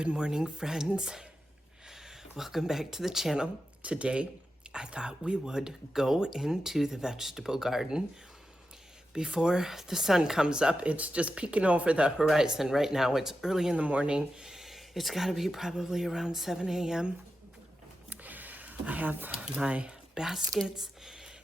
Good morning, friends. Welcome back to the channel. Today, I thought we would go into the vegetable garden before the sun comes up. It's just peeking over the horizon right now. It's early in the morning. It's got to be probably around 7 a.m. I have my baskets,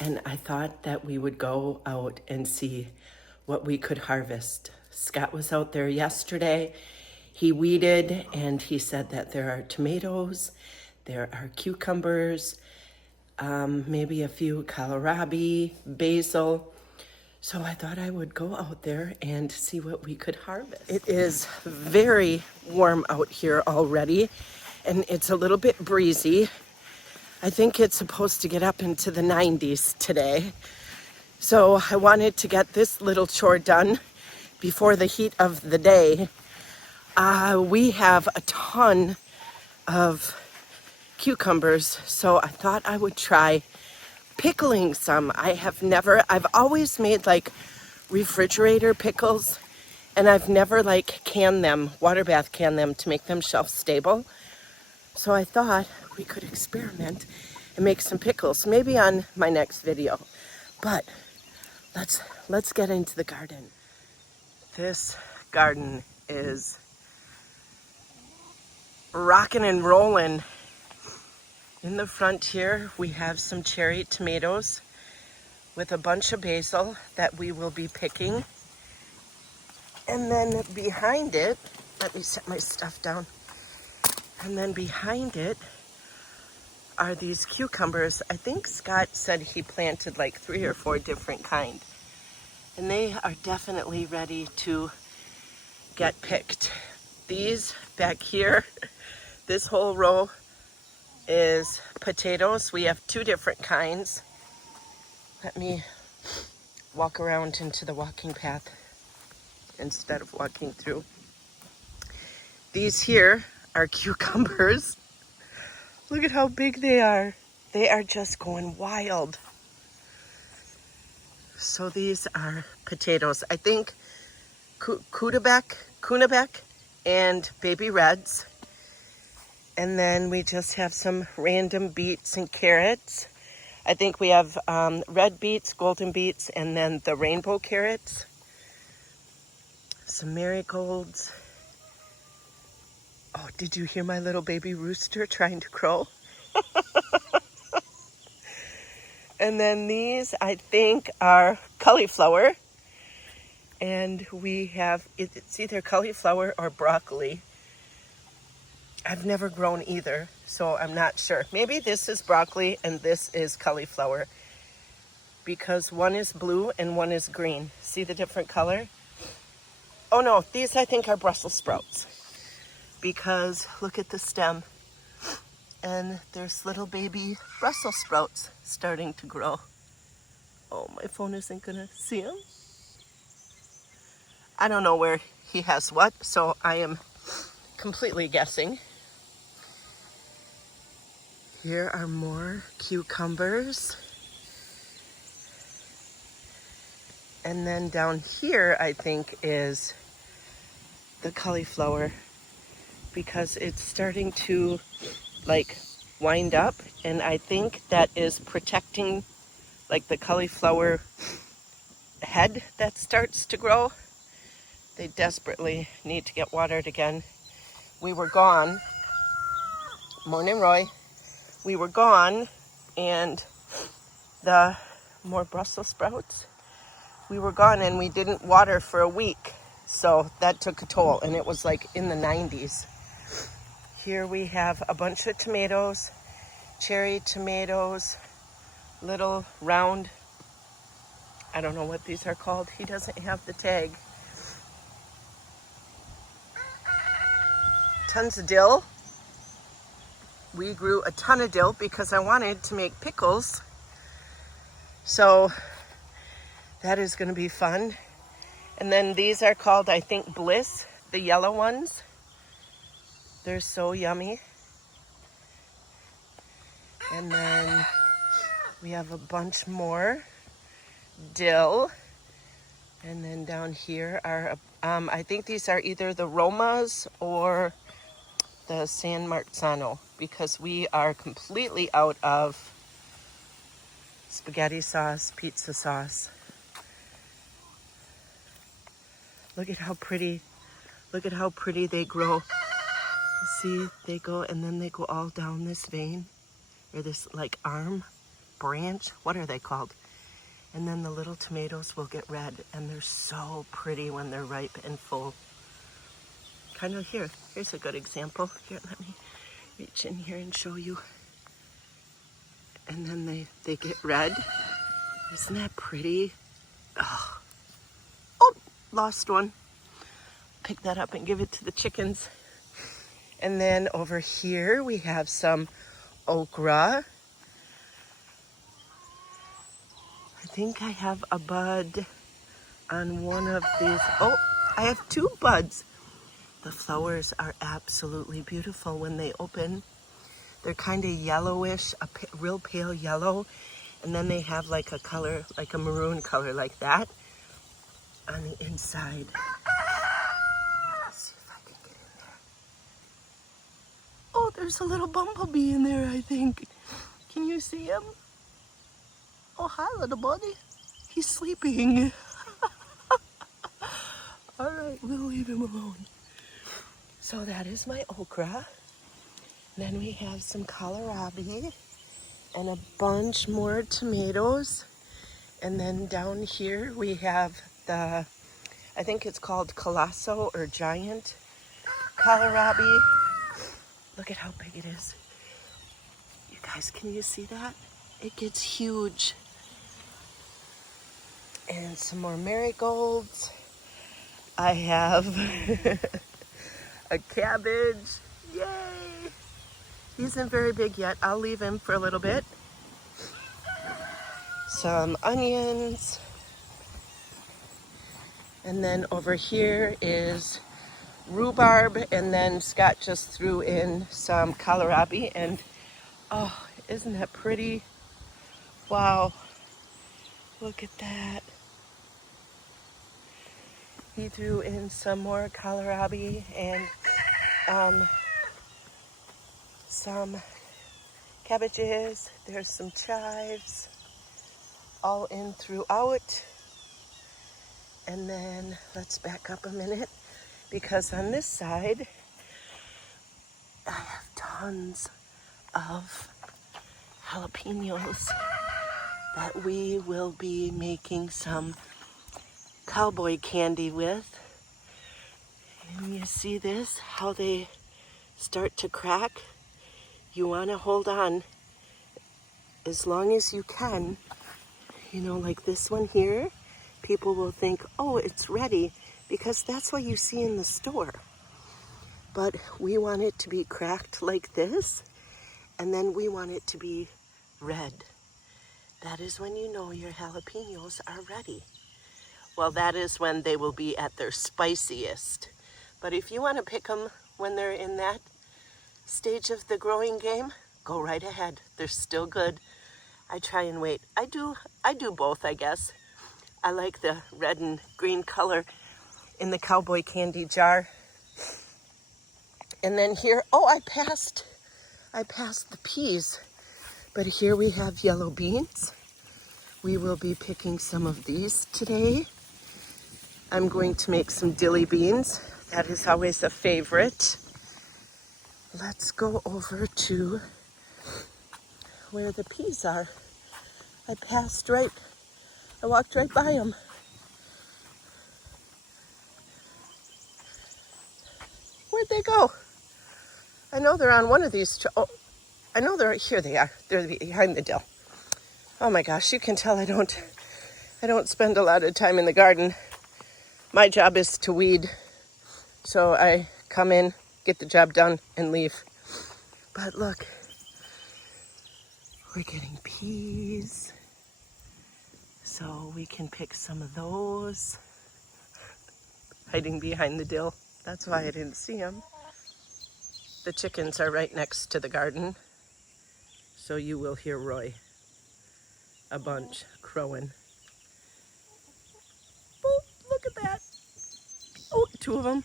and I thought that we would go out and see what we could harvest. Scott was out there yesterday. He weeded, and he said that there are tomatoes, there are cucumbers, maybe a few kohlrabi, basil. So I thought I would go out there and see what we could harvest. It is very warm out here already, and it's a little bit breezy. I think it's supposed to get up into the 90s today. So I wanted to get this little chore done before the heat of the day. We have a ton of cucumbers, so I thought I would try pickling some. I've always made like refrigerator pickles, and I've never like canned them, water bath canned them to make them shelf stable. So I thought we could experiment and make some pickles, maybe on my next video. But let's get into the garden. This garden is rocking and rolling. In the front here, we have some cherry tomatoes with a bunch of basil that we will be picking. And then behind it, let me set my stuff down. And then behind it are these cucumbers. I think Scott said he planted like 3 or 4 different kinds. And they are definitely ready to get picked. These back here, this whole row is potatoes. We have 2 different kinds. Let me walk around into the walking path instead of walking through. These here are cucumbers. Look at how big they are. They are just going wild. So these are potatoes. I think Kunabec and baby reds. And then we just have some random beets and carrots. I think we have red beets, golden beets, and then the rainbow carrots. Some marigolds. Oh, did you hear my little baby rooster trying to crow? And then these, I think, are cauliflower. And we have, it's either cauliflower or broccoli. I've never grown either, so I'm not sure. Maybe this is broccoli and this is cauliflower, because one is blue and one is green. See the different color? Oh no, these I think are Brussels sprouts, because look at the stem. And there's little baby Brussels sprouts starting to grow. Oh, my phone isn't gonna see them. I don't know where he has what, so I am completely guessing. Here are more cucumbers. And then down here, I think, is the cauliflower, because it's starting to like wind up, and I think that is protecting like the cauliflower head that starts to grow. They desperately need to get watered again. We were gone. Morning, Roy. We were gone, and the more Brussels sprouts. We were gone and we didn't water for a week. So that took a toll, and it was like in the 90s. Here we have a bunch of tomatoes, cherry tomatoes, little round, I don't know what these are called. He doesn't have the tag. Tons of dill. We grew a ton of dill because I wanted to make pickles. So that is going to be fun. And then these are called, I think, Bliss, the yellow ones. They're so yummy. And then we have a bunch more dill. And then down here are, I think these are either the Romas or the San Marzano because we are completely out of spaghetti sauce, pizza sauce. Look at how pretty, look at how pretty they grow. You see, they go, and then they go all down this vein, or this like arm, branch, what are they called? And then the little tomatoes will get red, and they're so pretty when they're ripe and full. Kind of here's a good example. Here, let me reach in here and show you. And then they get red. Isn't that pretty? Oh, lost one. Pick that up and give it to the chickens. And then over here we have some okra. I think I have a bud on one of these. Oh, I have 2 buds. The flowers are absolutely beautiful when they open. They're kind of yellowish, real pale yellow. And then they have like a color, like a maroon color like that on the inside. Let's see if I can get in there. Oh, there's a little bumblebee in there, I think. Can you see him? Oh, hi, little buddy. He's sleeping. All right, we'll leave him alone. So that is my okra. Then we have some kohlrabi and a bunch more tomatoes. And then down here we have I think it's called colosso or giant kohlrabi. Look at how big it is. You guys, can you see that? It gets huge. And some more marigolds. I have a cabbage. Yay! He isn't very big yet. I'll leave him for a little bit. Some onions. And then over here is rhubarb. And then Scott just threw in some kohlrabi. And oh, isn't that pretty? Wow. Look at that. He threw in some more kohlrabi and some cabbages. There's some chives all in throughout. And then let's back up a minute because on this side I have tons of jalapenos that we will be making some cowboy candy with. And you see this, how they start to crack? You want to hold on as long as you can. You know, like this one here, people will think, oh, it's ready, because that's what you see in the store. But we want it to be cracked like this, and then we want it to be red. That is when you know your jalapenos are ready. Well, that is when they will be at their spiciest. But if you want to pick them when they're in that stage of the growing game, go right ahead. They're still good. I try and wait. I do both, I guess. I like the red and green color in the cowboy candy jar. And then here, oh, I passed the peas. But here we have yellow beans. We will be picking some of these today. I'm going to make some dilly beans. That is always a favorite. Let's go over to where the peas are. I walked right by them. Where'd they go? I know they're on one of these. Oh, I know they're, here they are. They're behind the dill. Oh my gosh, you can tell I don't spend a lot of time in the garden. My job is to weed. So I come in, get the job done, and leave. But look, we're getting peas. So we can pick some of those. Hiding behind the dill. That's why I didn't see them. The chickens are right next to the garden. So you will hear Roy a bunch crowing. Oh, look at that. Oh, 2 of them.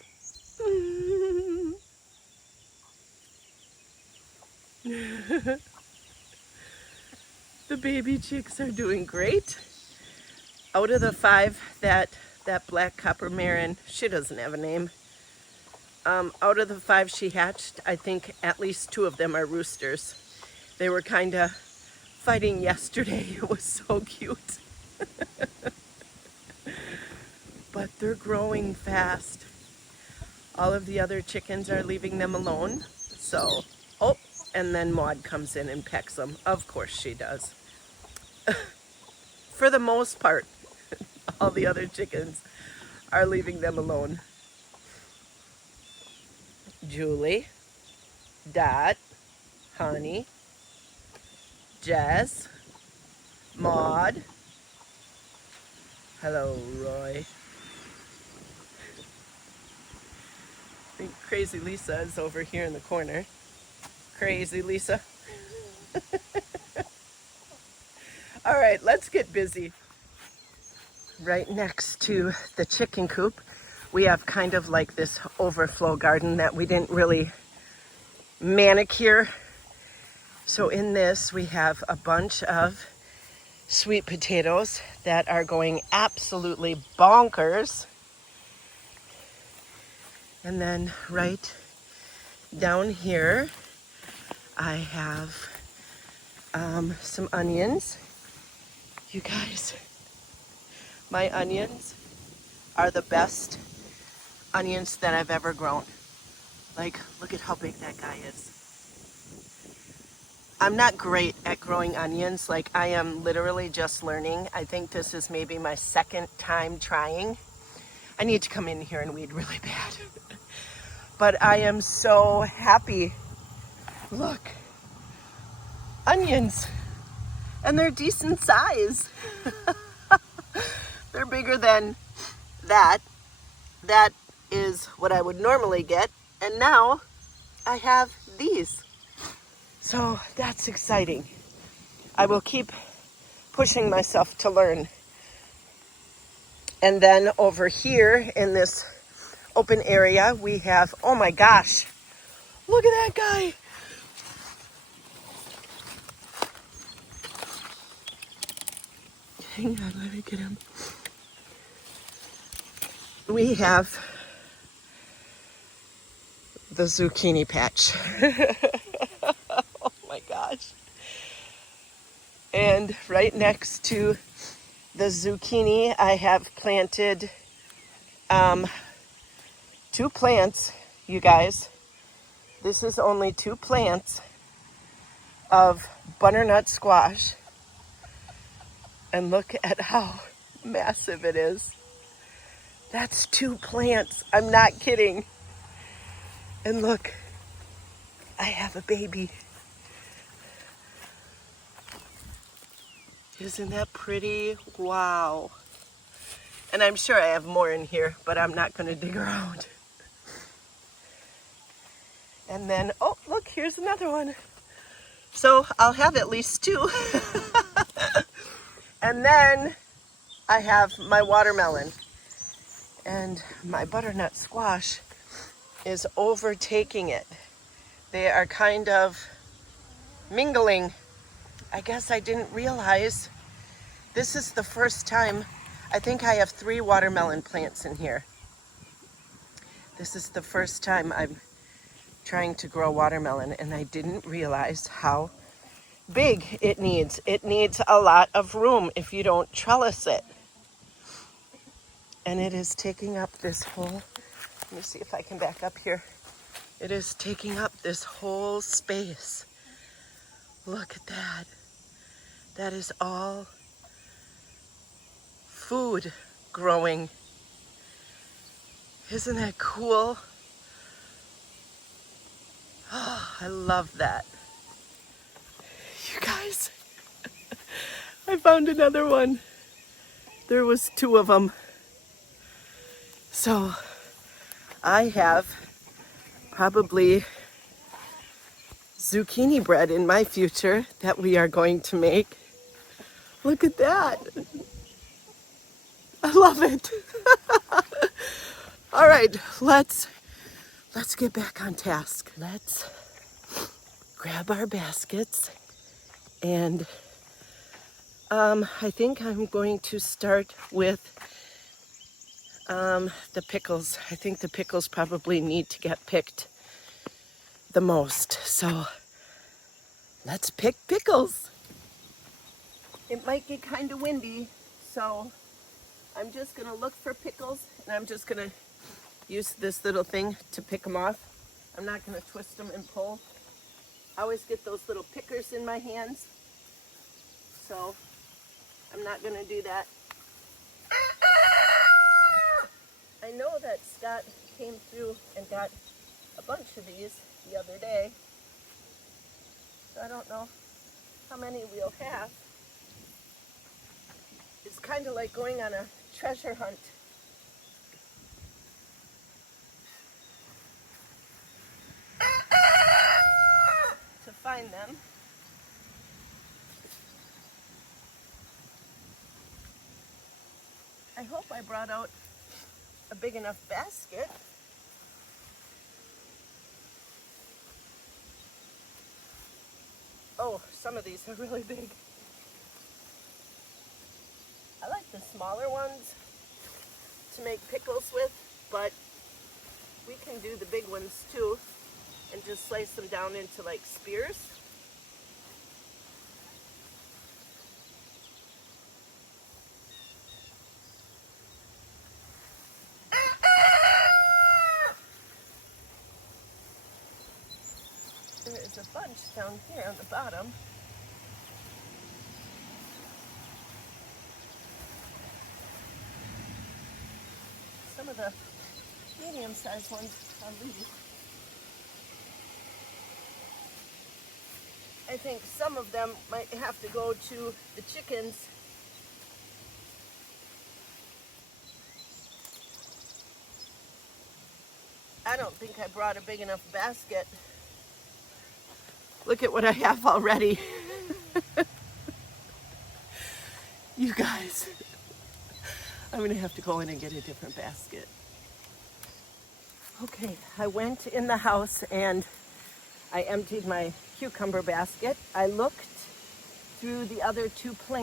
The baby chicks are doing great. Out of the 5 that black copper marin, she doesn't have a name. Out of the 5 she hatched, I think at least 2 of them are roosters. They were kind of fighting yesterday. It was so cute. But they're growing fast. All of the other chickens are leaving them alone. So, oh, and then Maud comes in and pecks them. Of course she does. For the most part, all the other chickens are leaving them alone. Julie, Dot, Honey, Jess, Maud. Hello, Roy. I think Crazy Lisa is over here in the corner. Crazy Lisa. All right, let's get busy. Right next to the chicken coop, we have kind of like this overflow garden that we didn't really manicure. So in this, we have a bunch of sweet potatoes that are going absolutely bonkers. And then right down here, I have some onions. You guys, my onions are the best onions that I've ever grown. Like, look at how big that guy is. I'm not great at growing onions. Like, I am literally just learning. I think this is maybe my 2nd time trying. I need to come in here and weed really bad. But I am so happy. Look, onions, and they're decent size. They're bigger than that. That is what I would normally get. And now I have these. So that's exciting. I will keep pushing myself to learn. And then over here in this open area, we have, oh my gosh, look at that guy. Hang on, let me get him. We have the zucchini patch. Oh my gosh. And right next to the zucchini, I have planted 2 plants, you guys. This is only 2 plants of butternut squash. And look at how massive it is. That's 2 plants. I'm not kidding. And look, I have a baby. Isn't that pretty? Wow. And I'm sure I have more in here, but I'm not going to dig around. And then, oh, look, here's another one. So I'll have at least 2. And then I have my watermelon. And my butternut squash is overtaking it. They are kind of mingling. I guess I didn't realize this is the first time. I think I have 3 watermelon plants in here. This is the first time I'm trying to grow watermelon, and I didn't realize how big it needs. It needs a lot of room if you don't trellis it. And it is taking up this whole, let me see if I can back up here. It is taking up this whole space. Look at that. That is all food growing. Isn't that cool? Oh, I love that. You guys, I found another one. There was 2 of them. So I have probably zucchini bread in my future that we are going to make. Look at that. I love it. All right, let's get back on task. Let's grab our baskets, and I think I'm going to start with the pickles. I think the pickles probably need to get picked the most. So let's pick pickles. It might get kind of windy, so I'm just gonna look for pickles, and I'm just gonna use this little thing to pick them off. I'm not gonna twist them and pull. I always get those little pickers in my hands, so I'm not gonna do that. I know that Scott came through and got a bunch of these the other day, so I don't know how many we'll have. It's kind of like going on a treasure hunt. To find them. I hope I brought out a big enough basket. Oh, some of these are really big. I like the smaller ones to make pickles with, but we can do the big ones too and just slice them down into like spears. There is a bunch down here on the bottom. Some of the medium-sized ones I'll leave. I think some of them might have to go to the chickens. I don't think I brought a big enough basket. Look at what I have already. You guys, I'm gonna have to go in and get a different basket. Okay, I went in the house and I emptied my cucumber basket. I looked through the other two plants.